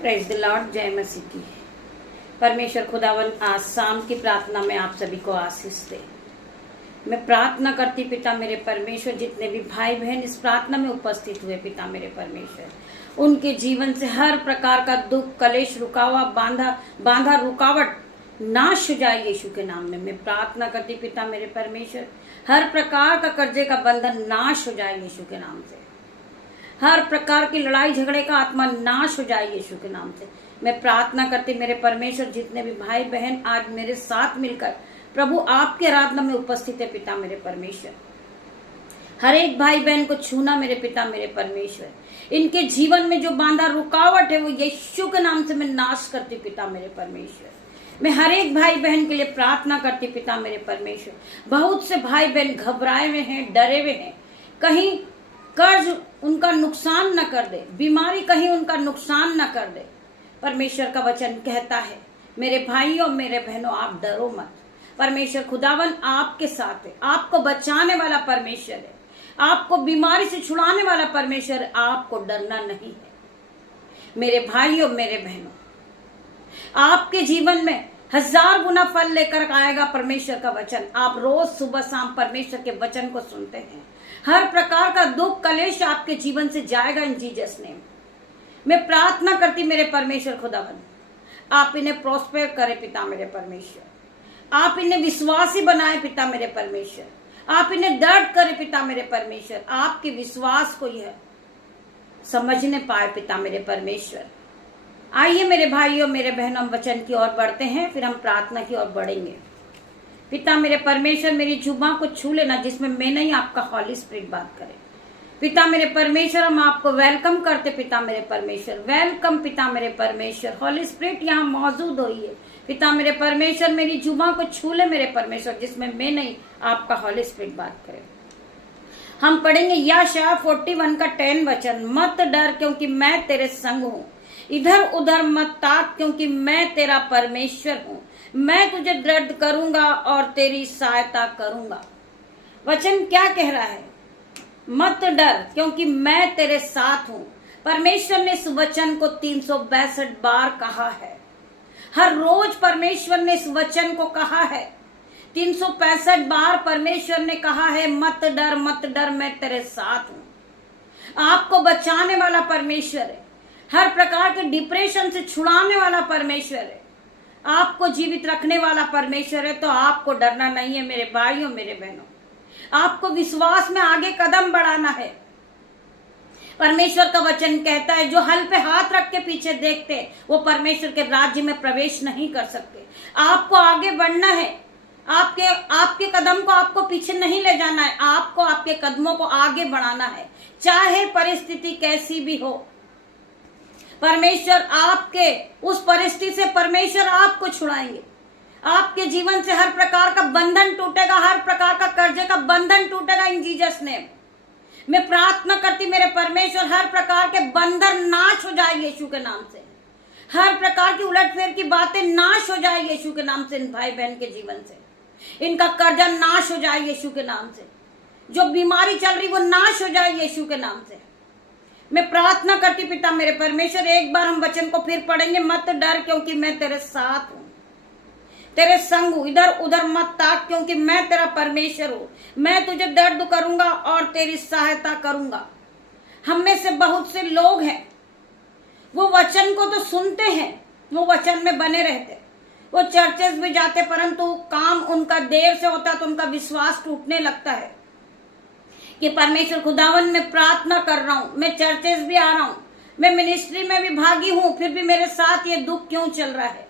Praise the Lord. जय मसीह की। परमेश्वर खुदावन आज शाम की प्रार्थना में आप सभी को आशीष दे। मैं प्रार्थना करती पिता मेरे परमेश्वर, जितने भी भाई बहन इस प्रार्थना में उपस्थित हुए पिता मेरे परमेश्वर, उनके जीवन से हर प्रकार का दुख, कलेश, बांधा रुकावट नाश हो जाए यीशु के नाम में। मैं प्रार्थना करती पिता मेरे परमेश्वर, हर प्रकार का कर्जे का बंधन नाश हो जाए यीशु के नाम से। हर प्रकार की लड़ाई झगड़े का आत्मा नाश हो जाए यीशु के नाम से। मैं प्रार्थना करती मेरे परमेश्वर, जितने भी भाई बहन आज मेरे साथ मिलकर प्रभु आपके आराधना में उपस्थित है पिता मेरे परमेश्वर, हर एक भाई बहन को छूना मेरे पिता मेरे परमेश्वर। इनके जीवन में जो बांधा रुकावट है वो यीशु के नाम से मैं नाश करती पिता मेरे परमेश्वर। मैं हर एक भाई बहन के लिए प्रार्थना करती पिता मेरे परमेश्वर। बहुत से भाई बहन घबराए हुए हैं, डरे हुए हैं, कहीं कर्ज उनका नुकसान न कर दे, बीमारी कहीं उनका नुकसान न कर दे। परमेश्वर का वचन कहता है मेरे भाइयों मेरे बहनों, आप डरो मत। परमेश्वर खुदावन आपके साथ है, आपको बचाने वाला परमेश्वर है, आपको बीमारी से छुड़ाने वाला परमेश्वर है, आपको डरना नहीं है। मेरे भाइयों मेरे बहनों, आपके जीवन में 1000 गुना फल लेकर आएगा परमेश्वर का वचन। आप रोज सुबह शाम परमेश्वर के वचन को सुनते हैं, हर प्रकार का दुख कलेश आपके जीवन से जाएगा इन जीसस नेम। मैं प्रार्थना करती मेरे परमेश्वर खुदावन, आप इन्हें प्रोस्पेर करे पिता मेरे परमेश्वर, आप इन्हें विश्वासी बनाए पिता मेरे परमेश्वर, आप इन्हें दर्द करे पिता मेरे परमेश्वर, आपके विश्वास को यह समझने पाए पिता मेरे परमेश्वर। आइए मेरे भाइयों मेरे बहनों, हम वचन की ओर बढ़ते हैं, फिर हम प्रार्थना की ओर बढ़ेंगे। पिता मेरे परमेश्वर, मेरी जुबान को छू लेना जिसमें मैं नहीं आपका हॉली स्पिरिट बात करे। पिता मेरे परमेश्वर, हम आपको वेलकम करते पिता मेरे परमेश्वर। वेलकम पिता मेरे परमेश्वर, हॉली स्पिरिट यहाँ मौजूद होइए पिता मेरे परमेश्वर। मेरी जुबान को छू ले मेरे परमेश्वर, जिसमें मैं नहीं आपका हॉली स्पिरिट बात करे। हम पढ़ेंगे यशायाह 41 का 10 वचन। मत डर क्योंकि मैं तेरे संग हूँ, इधर उधर मत ताक क्योंकि मैं तेरा परमेश्वर हूँ। मैं तुझे दृढ़ करूंगा और तेरी सहायता करूंगा। वचन क्या कह रहा है? मत डर क्योंकि मैं तेरे साथ हूं। परमेश्वर ने इस वचन को 362 बार कहा है। हर रोज परमेश्वर ने इस वचन को कहा है। 365 बार परमेश्वर ने कहा है मत डर मत डर, मैं तेरे साथ हूं। आपको बचाने वाला परमेश्वर है, हर प्रकार के डिप्रेशन से छुड़ाने वाला परमेश्वर है, आपको जीवित रखने वाला परमेश्वर है। तो आपको डरना नहीं है मेरे भाइयों मेरे बहनों, आपको विश्वास में आगे कदम बढ़ाना है। परमेश्वर का वचन कहता है जो हल पे हाथ रख के पीछे देखते वो परमेश्वर के राज्य में प्रवेश नहीं कर सकते। आपको आगे बढ़ना है, आपके कदम को आपको पीछे नहीं ले जाना है, आपको आपके कदमों को आगे बढ़ाना है, चाहे परिस्थिति कैसी भी हो। परमेश्वर आपके उस परिस्थिति से परमेश्वर आपको छुड़ाएंगे। आपके जीवन से हर प्रकार का बंधन टूटेगा, हर प्रकार का कर्जे का बंधन टूटेगा इन जीसस नेम। मैं प्रार्थना करती मेरे परमेश्वर, हर प्रकार के बंधन नाश हो जाए यीशु के नाम से, हर प्रकार की उलटफेर की बातें नाश हो जाए यीशु के नाम से। इन भाई बहन के जीवन से इनका कर्जा नाश हो जाए यीशु के नाम से, जो बीमारी चल रही वो नाश हो जाए यीशु के नाम से। मैं प्रार्थना करती पिता मेरे परमेश्वर, एक बार हम वचन को फिर पढ़ेंगे। मत डर क्योंकि मैं तेरे साथ हूं, तेरे संग हूं, इधर उधर मत ताक क्योंकि मैं तेरा परमेश्वर हूं। मैं तुझे दर्द करूंगा और तेरी सहायता करूंगा। हम में से बहुत से लोग हैं वो वचन को तो सुनते हैं, वो वचन में बने रहते, वो चर्चेस भी जाते, परंतु काम उनका देर से होता तो उनका विश्वास टूटने लगता है कि परमेश्वर खुदावन मैं प्रार्थना कर रहा हूं, मैं चर्चेस भी आ रहा हूं, मैं मिनिस्ट्री में भी भागी हूं, फिर भी मेरे साथ ये दुख क्यों चल रहा है।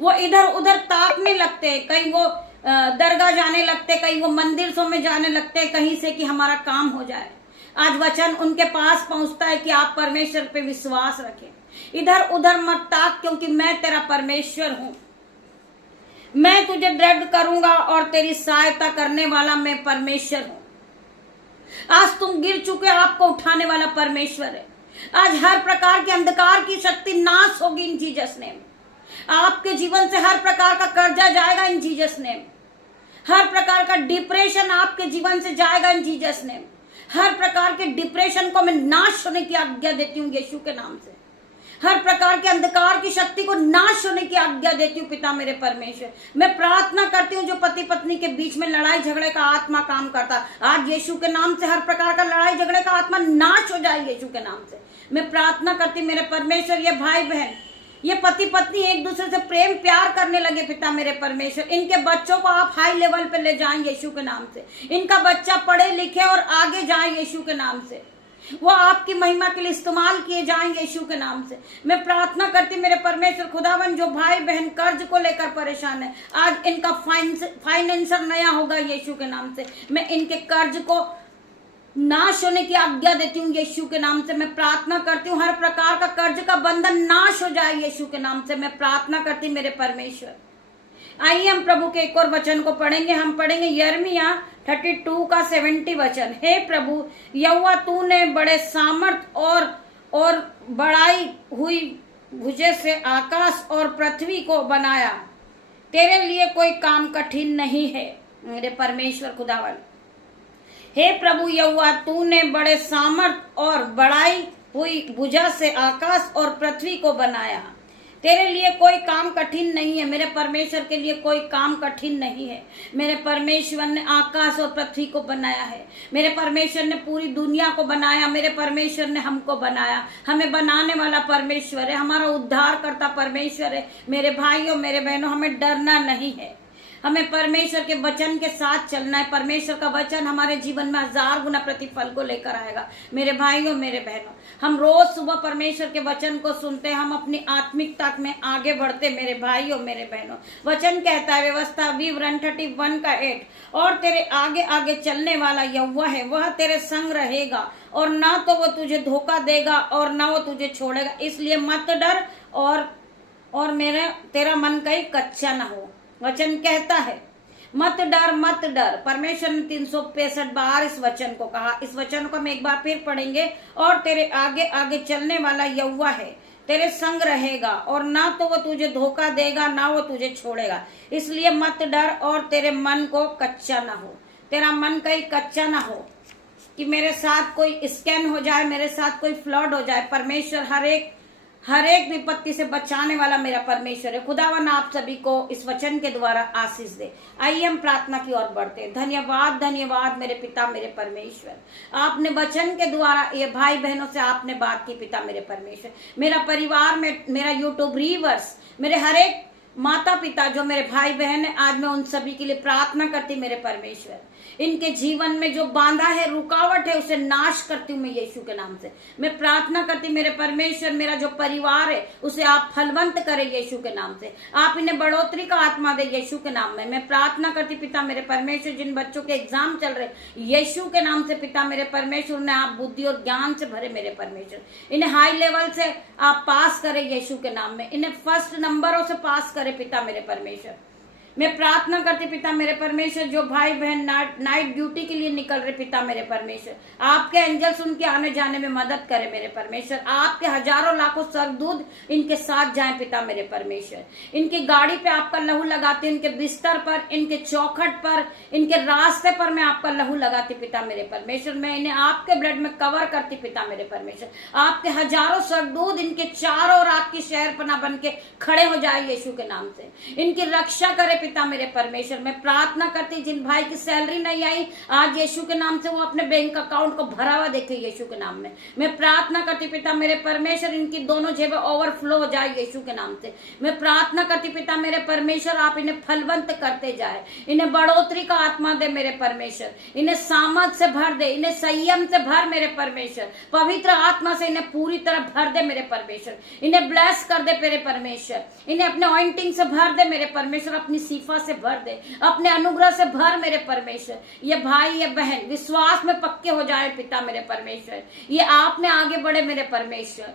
वो इधर उधर ताकने लगते हैं, कहीं वो दरगाह जाने लगते, कहीं वो मंदिरों में जाने लगते, कहीं से कि हमारा काम हो जाए। आज वचन उनके पास पहुंचता है कि आप परमेश्वर पे विश्वास रखें। इधर उधर मत ताक क्योंकि मैं तेरा परमेश्वर हूं। मैं तुझे दृढ़ करूंगा और तेरी सहायता करने वाला मैं परमेश्वर हूं। आज तुम गिर चुके, आपको उठाने वाला परमेश्वर है। आज हर प्रकार के अंधकार की शक्ति नाश होगी इन जीसस नेम। आपके जीवन से हर प्रकार का कर्जा जाएगा इन जीसस नेम। हर प्रकार का डिप्रेशन आपके जीवन से जाएगा इन जीसस नेम। हर प्रकार के डिप्रेशन को मैं नाश होने की आज्ञा देती हूँ यीशु के नाम से। हर प्रकार के अंधकार की शक्ति को नाश होने की आज्ञा देती हूँ पिता मेरे परमेश्वर। मैं प्रार्थना करती हूँ जो पति पत्नी के बीच में लड़ाई झगड़े का आत्मा काम करता, आज यीशु के नाम से हर प्रकार का लड़ाई झगड़े का आत्मा नाश हो जाए यीशु के नाम से। मैं प्रार्थना करती मेरे परमेश्वर, ये भाई बहन, ये पति पत्नी एक दूसरे से प्रेम प्यार करने लगे पिता मेरे परमेश्वर। इनके बच्चों को आप हाई लेवल पे ले जाएं यीशु के नाम से। इनका बच्चा पढ़े लिखे और आगे जाए यीशु के नाम से, वो आपकी महिमा के लिए इस्तेमाल किए जाएंगे यीशु के नाम से। मैं प्रार्थना करती मेरे परमेश्वर खुदावन, जो भाई बहन कर्ज को लेकर परेशान है, आज इनका फाइनेंसर नया होगा यीशु के नाम से। मैं इनके कर्ज को नाश होने की आज्ञा देती हूँ यीशु के नाम से। मैं प्रार्थना करती हूँ हर प्रकार का कर्ज का बंधन नाश हो जाए यीशु के नाम से। मैं प्रार्थना करती मेरे परमेश्वर। आइए हम प्रभु के एक और वचन को पढ़ेंगे। हम पढ़ेंगे यिर्मयाह 32 का 70 वचन। हे प्रभु यहोवा, तूने बड़े सामर्थ और बढ़ाई हुई भुजा से आकाश और पृथ्वी को बनाया, तेरे लिए कोई काम कठिन नहीं है मेरे परमेश्वर खुदावन। हे प्रभु यहोवा, तूने बड़े सामर्थ और बढ़ाई हुई भुजा से आकाश और पृथ्वी को बनाया, तेरे लिए कोई काम कठिन नहीं है। मेरे परमेश्वर के लिए कोई काम कठिन नहीं है। मेरे परमेश्वर ने आकाश और पृथ्वी को बनाया है। मेरे परमेश्वर ने पूरी दुनिया को बनाया। मेरे परमेश्वर ने हमको बनाया। हमें बनाने वाला परमेश्वर है, हमारा उद्धार करता परमेश्वर है। मेरे भाइयों मेरे बहनों, हमें डरना नहीं है। हमें परमेश्वर के वचन के साथ चलना है। परमेश्वर का वचन हमारे जीवन में 1000 गुना प्रतिफल को लेकर आएगा। मेरे भाइयों मेरे बहनों, हम रोज सुबह परमेश्वर के वचन को सुनते हैं, हम अपनी आत्मिकता में आगे बढ़ते। मेरे भाइयों मेरे बहनों, वचन कहता है व्यवस्था विवरण 31 का 8, और तेरे आगे आगे चलने वाला यहोवा है, वह तेरे संग रहेगा और ना तो वो तुझे धोखा देगा और ना वो तुझे छोड़ेगा। इसलिए मत डर और तेरा मन कहीं कच्चा ना हो। वचन कहता है मत डर मत डर। परमेश्वर ने 365 बार इस वचन को कहा। इस वचन को हम एक बार फिर पढ़ेंगे। और तेरे आगे आगे चलने वाला यहोवा है, तेरे संग रहेगा और ना तो वो तुझे धोखा देगा ना वो तुझे छोड़ेगा। इसलिए मत डर और तेरे मन को कच्चा ना हो। तेरा मन कहीं कच्चा ना हो कि मेरे साथ कोई स्कैम हो जाए, मेरे साथ कोई फ्लड हो जाए। परमेश्वर हर एक विपत्ति से बचाने वाला मेरा परमेश्वर है। खुदावन आप सभी को इस वचन के द्वारा आशीष दे। आइए हम प्रार्थना की ओर बढ़ते हैं। धन्यवाद धन्यवाद मेरे पिता मेरे परमेश्वर, आपने वचन के द्वारा ये भाई बहनों से आपने बात की पिता मेरे परमेश्वर। मेरा परिवार में मेरा यूट्यूब व्यूअर्स, मेरे हर एक माता पिता जो मेरे भाई बहन है, आज मैं उन सभी के लिए प्रार्थना करती मेरे परमेश्वर। इनके जीवन में जो बांधा है, रुकावट है, उसे नाश करती हूँ मैं यीशु के नाम से। मैं प्रार्थना करती मेरे परमेश्वर, मेरा जो परिवार है उसे आप फलवंत करें यीशु के नाम से। आप इन्हें बढ़ोतरी का आत्मा दे यीशु के नाम में। मैं प्रार्थना करती पिता मेरे परमेश्वर, जिन बच्चों के एग्जाम चल रहे यीशु के नाम से पिता मेरे परमेश्वर, उन्हें आप बुद्धि और ज्ञान से भरे मेरे परमेश्वर। इन्हें हाई लेवल से आप पास करें यीशु के नाम में। इन्हें फर्स्ट नंबरों से पास करें पिता मेरे परमेश्वर। मैं प्रार्थना करती पिता मेरे परमेश्वर, जो भाई बहन नाइट ड्यूटी के लिए निकल रहे पिता मेरे परमेश्वर, आपके एंजल्स उनके आने जाने में मदद करें मेरे परमेश्वर। आपके हजारों लाखों सरदूत इनके साथ जाएं पिता मेरे परमेश्वर। इनकी गाड़ी पे आपका लहू लगाती, इनके बिस्तर पर, इनके चौखट पर, इनके रास्ते पर मैं आपका लहू लगाती पिता मेरे परमेश्वर। मैं इन्हें आपके ब्लड में कवर करती पिता मेरे परमेश्वर। आपके हजारों सरदूत इनके चारों ओर आपकी शहरपनाह बन के खड़े हो जाए यीशु के नाम से। इनकी रक्षा करे पिता मेरे परमेश्वर। मैं प्रार्थना करती जिन भाई की सैलरी नहीं आई, आज यीशु के नाम से वो अपने बैंक अकाउंट को भरा हुआ देखे यीशु के नाम में। मैं प्रार्थना करती पिता मेरे परमेश्वर, इनकी दोनों जेबें ओवरफ्लो हो जाए यीशु के नाम से। मैं प्रार्थना करती पिता मेरे परमेश्वर, आप इन्हें फलवंत करते जाए, इन्हें बढ़ोतरी का आत्मा दे मेरे परमेश्वर। इन्हें सामर्थ से भर दे, इन्हें संयम से भर मेरे परमेश्वर। पवित्र आत्मा से इन्हें पूरी तरह भर दे मेरे परमेश्वर। इन्हें ब्लेस कर दे मेरे परमेश्वर। इन्हें अपने ऑइंटिंग से भर दे मेरे परमेश्वर। अपनी सीफा से भर दे, अपने अनुग्रह से भर मेरे परमेश्वर। ये भाई ये बहन विश्वास में पक्के हो जाए पिता मेरे परमेश्वर। ये आपने आगे बढ़े मेरे परमेश्वर।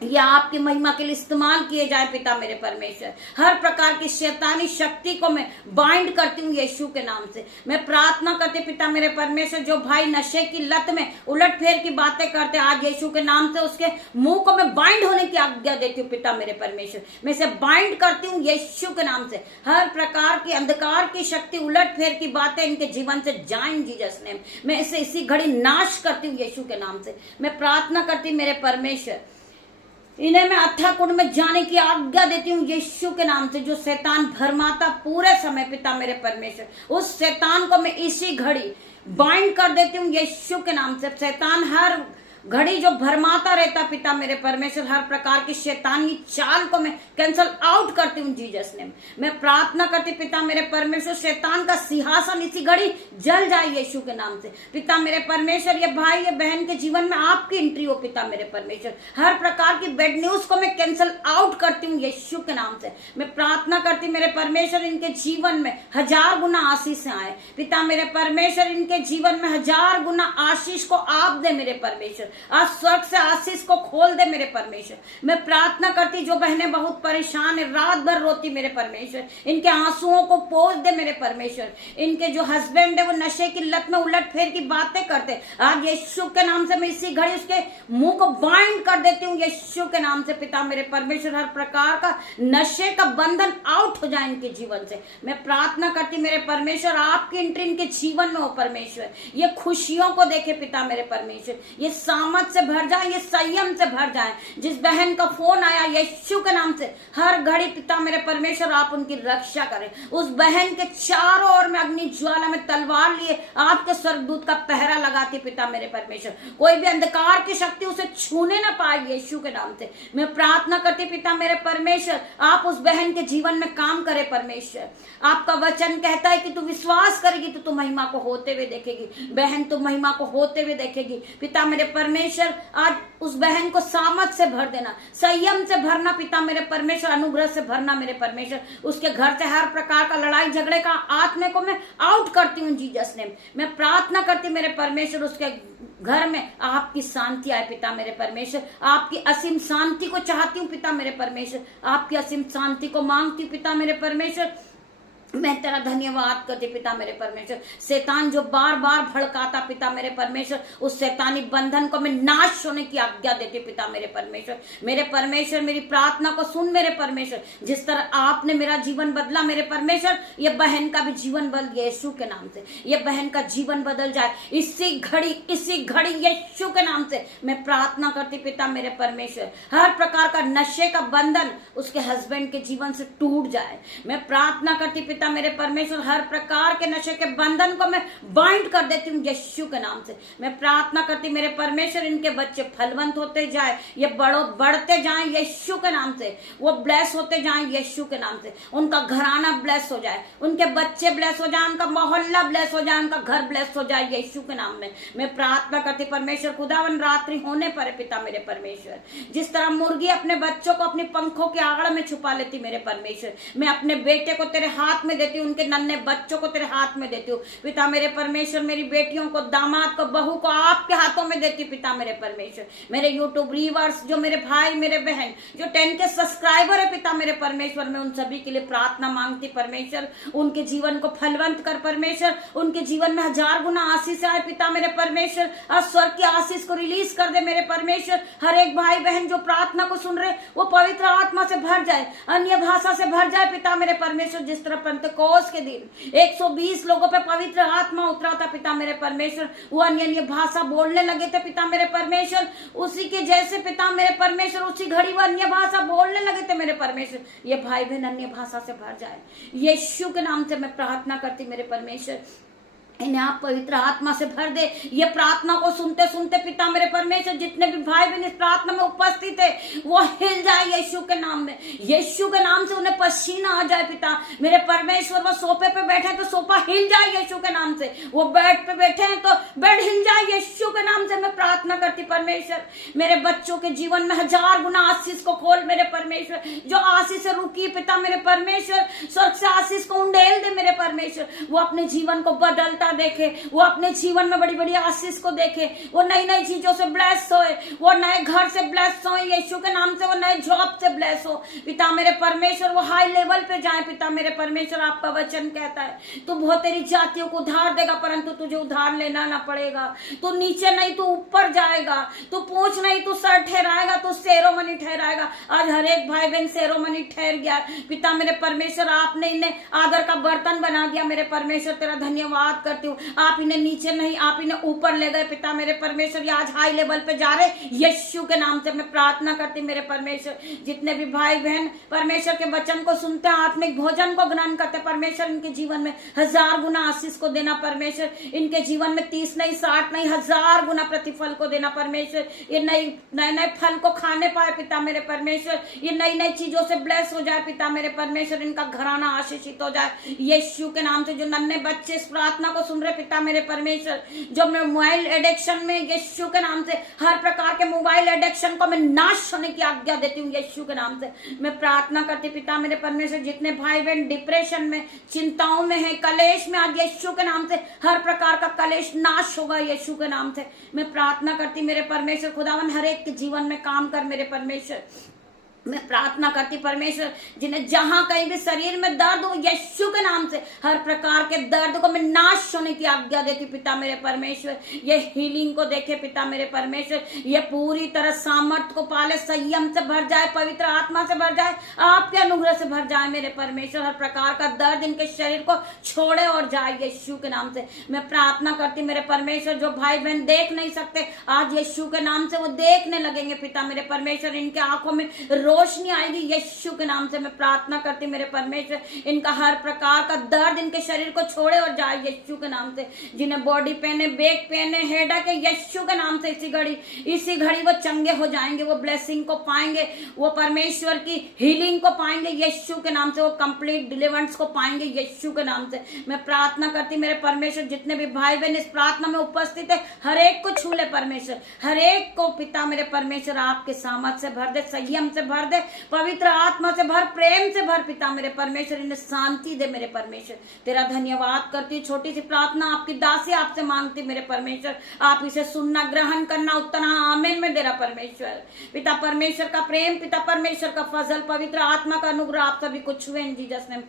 ये आपकी महिमा के लिए इस्तेमाल किए जाए पिता मेरे परमेश्वर। हर प्रकार की शैतानी शक्ति को मैं बाइंड करती हूँ यीशु के नाम से। मैं प्रार्थना करती पिता मेरे परमेश्वर, जो भाई नशे की लत में उलट फेर की बातें करते, आज यीशु के नाम से उसके मुंह को मैं बाइंड होने की आज्ञा देती हूँ पिता मेरे परमेश्वर। मैं इसे बाइंड करती हूँ यीशु के नाम से। हर प्रकार की अंधकार की शक्ति, उलट फेर की बातें इनके जीवन से जाएं जीसस नेम। मैं इसे इसी घड़ी नाश करती हूँ यीशु के नाम से। मैं प्रार्थना करती मेरे परमेश्वर, इन्हें मैं अथाह कुंड में जाने की आज्ञा देती हूँ यीशु के नाम से। जो शैतान भरमाता पूरे समय पिता मेरे परमेश्वर, उस शैतान को मैं इसी घड़ी बाइंड कर देती हूँ यीशु के नाम से। शैतान हर घड़ी जो भरमाता रहता पिता मेरे परमेश्वर, हर प्रकार की शैतानी चाल को मैं कैंसल आउट करती हूँ जीसस नेम। मैं प्रार्थना करती पिता मेरे परमेश्वर, शैतान का सिंहासन इसी घड़ी जल जाए यीशु के नाम से। पिता मेरे परमेश्वर, ये भाई ये बहन के जीवन में आपकी एंट्री हो पिता मेरे परमेश्वर। हर प्रकार की बैड न्यूज को मैं कैंसल आउट करती हूँ यीशु के नाम से। मैं प्रार्थना करती मेरे परमेश्वर, इनके जीवन में 1000 गुना आशीष आए पिता मेरे परमेश्वर। इनके जीवन में 1000 गुना आशीष को आप दे मेरे परमेश्वर। आज स्वर्ग से आशीष को खोल दे मेरे परमेश्वर। मैं प्रार्थना करती, जो बहनें बहुत परेशान है, रात भर रोती मेरे परमेश्वर, इनके आंसुओं को पोंछ दे मेरे परमेश्वर। इनके जो हस्बैंड है वो नशे की लत में उलट फेर की बातें करते, आज यीशु के नाम से मैं इसी घड़ी उसके मुंह को बाइंड कर देती हूँ यीशु के नाम से पिता मेरे परमेश्वर। हर प्रकार का नशे का बंधन आउट हो जाए इनके जीवन से। मैं प्रार्थना करती मेरे परमेश्वर, आपकी एंट्री इनके जीवन में हो परमेश्वर। ये खुशियों को देखे पिता मेरे परमेश्वर, ये सामत से भर जाए, ये संयम से भर जाए। जिस बहन का फोन आया यीशु के नाम से, हर घड़ी पिता मेरे परमेश्वर आप उनकी रक्षा करें। उस बहन के चारों ओर में अग्नि ज्वाला में तलवार लिए आपके स्वर्गदूत का पहरा लगाती पिता मेरे परमेश्वर। कोई भी अंधकार की शक्ति उसे छूने ना पाए यीशु के नाम से। मैं प्रार्थना करती पिता मेरे परमेश्वर, आप उस बहन के जीवन में काम करे परमेश्वर। आपका वचन कहता है कि तू विश्वास करेगी तो तू महिमा को होते हुए देखेगी। बहन तू महिमा को होते हुए देखेगी पिता मेरे परमेश्वर। आज उस बहन को सामर्थ से भर देना, संयम से भरना पिता मेरे परमेश्वर, अनुग्रह से भरना मेरे परमेश्वर। उसके घर से हर प्रकार का लड़ाई झगड़े का आत्मा को मैं आउट करती हूँ जीसस नेम। मैं प्रार्थना करती मेरे परमेश्वर, उसके घर में आपकी शांति आए पिता मेरे परमेश्वर। आपकी असीम शांति को चाहती हूँ पिता मेरे परमेश्वर, आपकी असीम शांति को मांगती हूँ पिता मेरे परमेश्वर। मैं तेरा धन्यवाद करती पिता मेरे परमेश्वर। शैतान जो बार बार भड़काता पिता मेरे परमेश्वर, उस शैतानी बंधन को मैं नाश होने की आज्ञा देती पिता मेरे परमेश्वर। मेरे परमेश्वर मेरी प्रार्थना को सुन मेरे परमेश्वर। जिस तरह आपने मेरा जीवन बदला मेरे परमेश्वर, ये बहन का भी जीवन बदल गया यीशु के नाम से। ये बहन का जीवन बदल जाए इसी घड़ी यीशु के नाम से। मैं प्रार्थना करती पिता मेरे परमेश्वर, हर प्रकार का नशे का बंधन उसके हस्बैंड के जीवन से टूट जाए। मैं प्रार्थना करती पिता मेरे परमेश्वर, हर प्रकार के नशे के बंधन को मैं बाइंड कर देती हूँ यीशु के नाम से। मैं प्रार्थना करती मेरे परमेश्वर, इनके बच्चे फलवंत होते जाए, ये बढ़ते जाएं यीशु के नाम से। वो ब्लेस होते जाएं यीशु के नाम से। उनका घराना ब्लेस हो जाए, उनके बच्चे ब्लेस हो जाए, उनका मोहल्ला ब्लेस हो जाए, उनका घर ब्लेस हो जाए यीशु के नाम में। मैं प्रार्थना करती परमेश्वर, खुदावन रात्रि होने पर पिता मेरे परमेश्वर, जिस तरह मुर्गी अपने बच्चों को अपनी पंखों की आड़ में छुपा लेती मेरे परमेश्वर, मैं अपने बेटे को तेरे हाथ में देती हूँ, उनके नन्हे बच्चों को तेरे हाथ में देती हूँ पिता मेरे परमेश्वर। मेरी बेटियों को, दामाद को, बहू को आपके हाथों में देती पिता मेरे परमेश्वर। मेरे यूट्यूब व्यूअर्स, जो मेरे भाई मेरे बहन जो 10 के सब्सक्राइबर है पिता मेरे परमेश्वर, मैं उन सभी के लिए प्रार्थना मांगती परमेश्वर। उनके जीवन को फलवंत कर परमेश्वर, उनके जीवन में 1000 गुना आशीष आए पिता मेरे परमेश्वर। और स्वर्ग की आशीष को रिलीज कर दे मेरे परमेश्वर। हर एक भाई बहन जो प्रार्थना को सुन रहे, वो पवित्र आत्मा से भर जाए, अन्य भाषा से भर जाए पिता मेरे परमेश्वर। जिस तरह पेंतेकोस्त के दिन 120 लोगों पे पवित्र आत्मा उतरा था पिता मेरे परमेश्वर, वो अन्य भाषा बोलने लगे थे पिता मेरे परमेश्वर। उसी के जैसे पिता मेरे परमेश्वर, उसी घड़ी वो अन्य भाषा बोलने लगे थे मेरे परमेश्वर। ये भाई बहन अन्य भाषा से भर जाए यीशु के नाम से। मैं प्रार्थना करती मेरे परमेश्वर, इन्हें आप पवित्र आत्मा से भर दे। ये प्रार्थना को सुनते सुनते पिता मेरे परमेश्वर, जितने भी भाई बहन इस प्रार्थना में उपस्थित है, वो हिल जाए यीशु के नाम में। यीशु के नाम से उन्हें पसीना आ जाए पिता मेरे परमेश्वर। वो सोफे पे बैठे हैं तो सोफा हिल जाए यीशु के नाम से। वो बेड पे बैठे हैं तो बेड हिल जाए यीशु के नाम से। मैं प्रार्थना करती परमेश्वर, मेरे बच्चों के जीवन में 1000 गुना आशीष को खोल मेरे परमेश्वर। जो आशीष से रुकी पिता मेरे परमेश्वर, स्वर्ग से आशीष को उंडेल दे मेरे परमेश्वर। वो अपने जीवन को बदलता देखे, वो अपने जीवन में बड़ी बड़ी आशीष को देखे, वो नई नई चीजों से ब्लेस होए, वो नए घर से ब्लेस हो यीशु के नाम से, वो नए जॉब से ब्लेस हो पिता मेरे परमेश्वर। वो हाई लेवल पे जाए पिता मेरे परमेश्वर। आपका वचन कहता है तू बहुत तेरी जातियों को उधार देगा, परंतु तुझे उधार लेना ना पड़ेगा। तू नीचे नहीं तू ऊपर जाएगा, तू पूंछ नहीं तू सर ठहराएगा, तू सेरोमनी ठहराएगा। आज हर एक भाई बहन सेरोमनी ठहर गया पिता मेरे परमेश्वर। आपने इन्हें आदर का बर्तन बना दिया मेरे परमेश्वर। तेरा धन्यवाद कर करती हूँ आप इन्हें नीचे नहीं, आप इन्हें ऊपर ले गए पिता मेरे परमेश्वर, ये आज हाई लेवल पे जा रहे यीशु के नाम से मैं प्रार्थना करती मेरे परमेश्वर। जितने भी भाई बहन परमेश्वर के वचन को सुनते हैं, आत्मिक भोजन को ग्रहण करते परमेश्वर, इनके जीवन में 1000 गुना आशीष को देना परमेश्वर, इनके जीवन में 30 नहीं 60 नहीं 1000 गुना प्रतिफल को देना परमेश्वर। ये नए नए फल को खाने पाए पिता मेरे परमेश्वर, ये नई नई चीजों से ब्लेस हो जाए पिता मेरे परमेश्वर, इनका घराना आशीषित हो जाए यीशु के नाम से। जो नन्हे बच्चे इस प्रार्थना को सुन रहे पिता मेरे परमेश्वर, जो मैं मोबाइल एडिक्शन में यीशु के नाम से, हर प्रकार के मोबाइल एडिक्शन को मैं नाश होने की आज्ञा देती हूँ यीशु के नाम से। मैं प्रार्थना करती पिता मेरे परमेश्वर, जितने भाई बहन डिप्रेशन में, चिंताओं में है, कलेश में, आज यीशु के नाम से हर प्रकार का कलेश नाश होगा यीशु के नाम से। मैं प्रार्थना करती मेरे परमेश्वर खुदावन, हर एक के जीवन में काम कर मेरे परमेश्वर। मैं प्रार्थना करती परमेश्वर, जिन्हें जहां कहीं भी शरीर में दर्द हो यीशु के नाम से हर प्रकार के दर्द को मैं नाश होने की आज्ञा देती पिता मेरे परमेश्वर। ये हीलिंग को देखे पिता मेरे परमेश्वर, ये पूरी तरह सामर्थ को पाले, संयम से भर जाए, पवित्र आत्मा से भर जाए, आपके अनुग्रह से भर जाए मेरे परमेश्वर। हर प्रकार का दर्द इनके शरीर को छोड़े और जाए यीशु के नाम से। मैं प्रार्थना करती मेरे परमेश्वर, जो भाई बहन देख नहीं सकते आज यीशु के नाम से वो देखने लगेंगे पिता मेरे परमेश्वर, इनके आंखों में रोशनी आएगी यीशु के नाम से। मैं प्रार्थना करती मेरे परमेश्वर, इनका हर प्रकार का दर्द इनके शरीर को छोड़े और जाए यीशु के नाम से। जिन्हें बॉडी पेन है, बैक पेन है, हेडेक है, यीशु के नाम से इसी घड़ी वो चंगे हो जाएंगे, वो ब्लेसिंग को पाएंगे, वो परमेश्वर की हीलिंग को पाएंगे यीशु के नाम से, वो कंप्लीट डिलीवरेंस को पाएंगे यीशु के नाम से। मैं प्रार्थना करती मेरे परमेश्वर, जितने भी भाई बहन इस प्रार्थना में उपस्थित है हर एक को छू ले परमेश्वर, हर एक को पिता मेरे परमेश्वर आपके सामर्थ से भर दे, संयम से भर दे, पवित्र आत्मा से भर, प्रेम से भर पिता मेरे परमेश्वर, इन्हें शांति दे मेरे परमेश्वर। तेरा धन्यवाद करती, छोटी सी प्रार्थना आपकी दासी आपसे मांगती मेरे परमेश्वर, आप इसे सुनना, ग्रहण करना, उत्तर आमीन में दे रहा परमेश्वर। पिता परमेश्वर का प्रेम, पिता परमेश्वर का फजल, पवित्र आत्मा का अनुग्रह आप सभी को छुए इन जीसस नेम।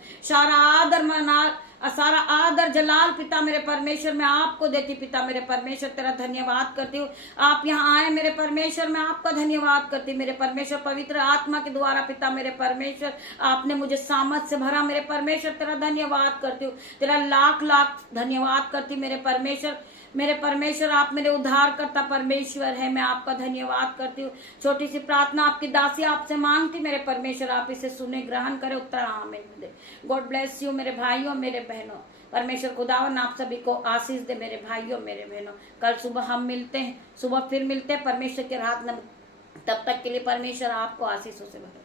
सारा आदर जलाल पिता मेरे परमेश्वर मैं आपको देती पिता मेरे परमेश्वर, तेरा धन्यवाद करती हूँ। आप यहाँ आए मेरे परमेश्वर, मैं आपका धन्यवाद करती मेरे परमेश्वर। पवित्र आत्मा के द्वारा पिता मेरे परमेश्वर आपने मुझे सामर्थ से भरा मेरे परमेश्वर, तेरा धन्यवाद करती हूँ, तेरा लाख लाख धन्यवाद करती मेरे परमेश्वर। मेरे परमेश्वर आप मेरे उद्धार करता परमेश्वर है, मैं आपका धन्यवाद करती हूँ। छोटी सी प्रार्थना आपकी दासी आपसे मांगती मेरे परमेश्वर, आप इसे सुने, ग्रहण करे, उत्तर आमीन दे। गॉड ब्लेस यू मेरे भाइयों मेरे बहनों। परमेश्वर खुदावन आप सभी को आशीष दे मेरे भाइयों मेरे बहनों। कल सुबह हम मिलते हैं, सुबह फिर मिलते हैं परमेश्वर के रात में। तब तक के लिए परमेश्वर आपको आशीषों से भरे।